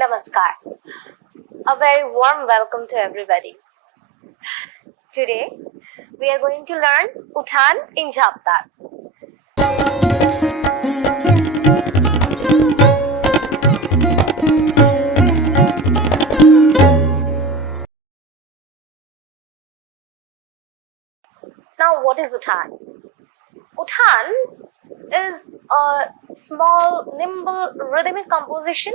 Namaskar. A very warm welcome to everybody. Today, we are going to learn Uthaan in Jhaptaal. Now, what is Uthaan? Uthaan is a small, nimble, rhythmic composition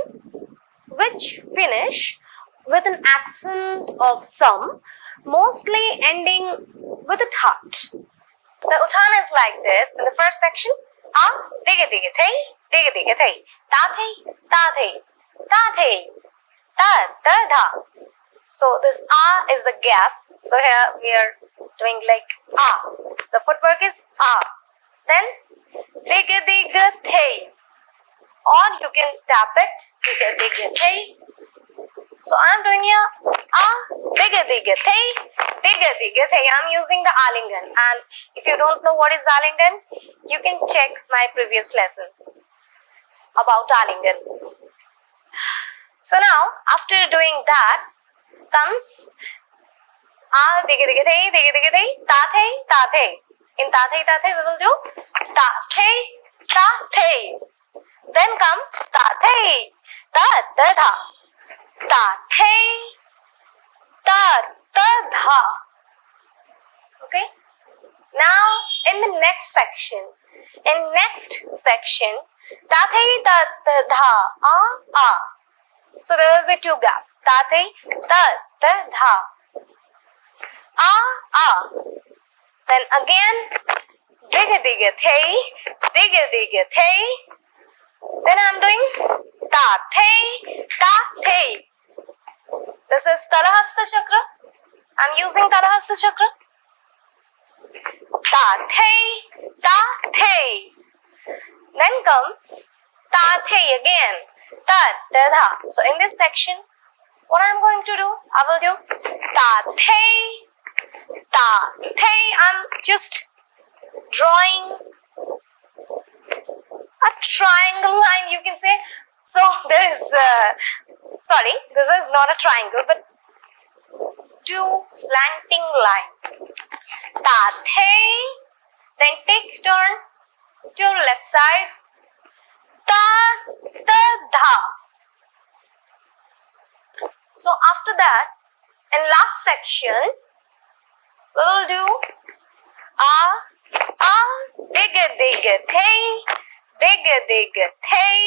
which finish with an accent of some, mostly ending with a thought. The Uthaan is like this. In the first section, a, digi digi thei, digi digi thei, ta thei, ta thei, ta thei, ta, ta, dha. So this a is the gap. So here we are doing like a. The footwork is a. Then digi digi thei. Or you can tap it, digi digi thei. So I am doing here a, digi digi thei, digi digi thei. I am using the Alingan, and if you don't know what is Alingan, you can check my previous lesson about Alingan. So now, after doing that, comes a, digi digi thei, ta thei, ta thei. In ta thei, we will do ta thei, ta thei. Then comes ta thei, ta, ta, dha. Ta thei, ta, ta, dha. Okay. Now in the next section, ta thei, ta, ta, dha, a. So there will be two gaps. Ta thei, ta, ta, dha, a. Then again, digi digi thei, digi digi thei. Then I am doing ta thei, ta thei. This is Talahasta Chakra. I am using Talahasta Chakra. Ta thei, ta thei. Then comes ta thei again. Ta, ta, dha. So in this section, what I am going to do, I will do ta thei, ta thei. I am just drawing a triangle line, you can say. So there is, this is not a triangle, but two slanting lines. Ta thei, then take turn to your left side. Ta, ta, dha. So after that, in last section, we will do a, digi digi thei, digi digi thei,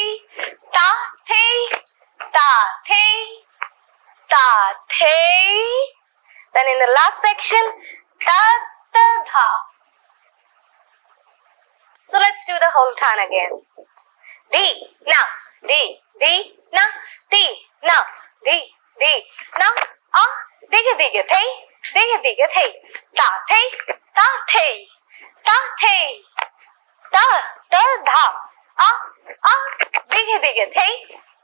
ta thei, ta thei, ta thei. Then in the last section, ta, ta, dha. So let's do the whole Uthaan again. Di, na, di, na, di, na, di, na, a, digi digi thei, digi digi thei, ta thei, ta thei, ta thei, ta, ta, dha, a, digi digi thei,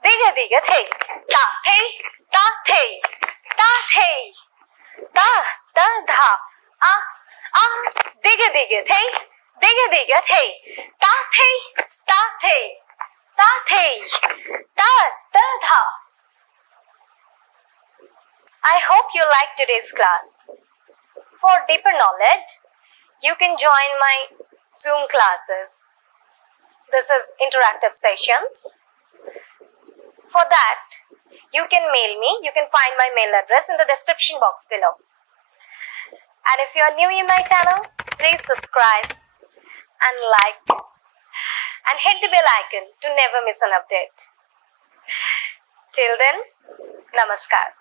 digi digi thei, ta thei, ta thei, ta thei, ta, ta, dha, a, digi digi thei, digi digi thei, ta thei, ta thei, ta thei, ta, ta, dha. I hope you liked today's class. For deeper knowledge, you can join my Zoom classes. This is interactive sessions. For that, you can mail me. You can find my mail address in the description box below. And if you are new in my channel, please subscribe and like and hit the bell icon to never miss an update. Till then, Namaskar.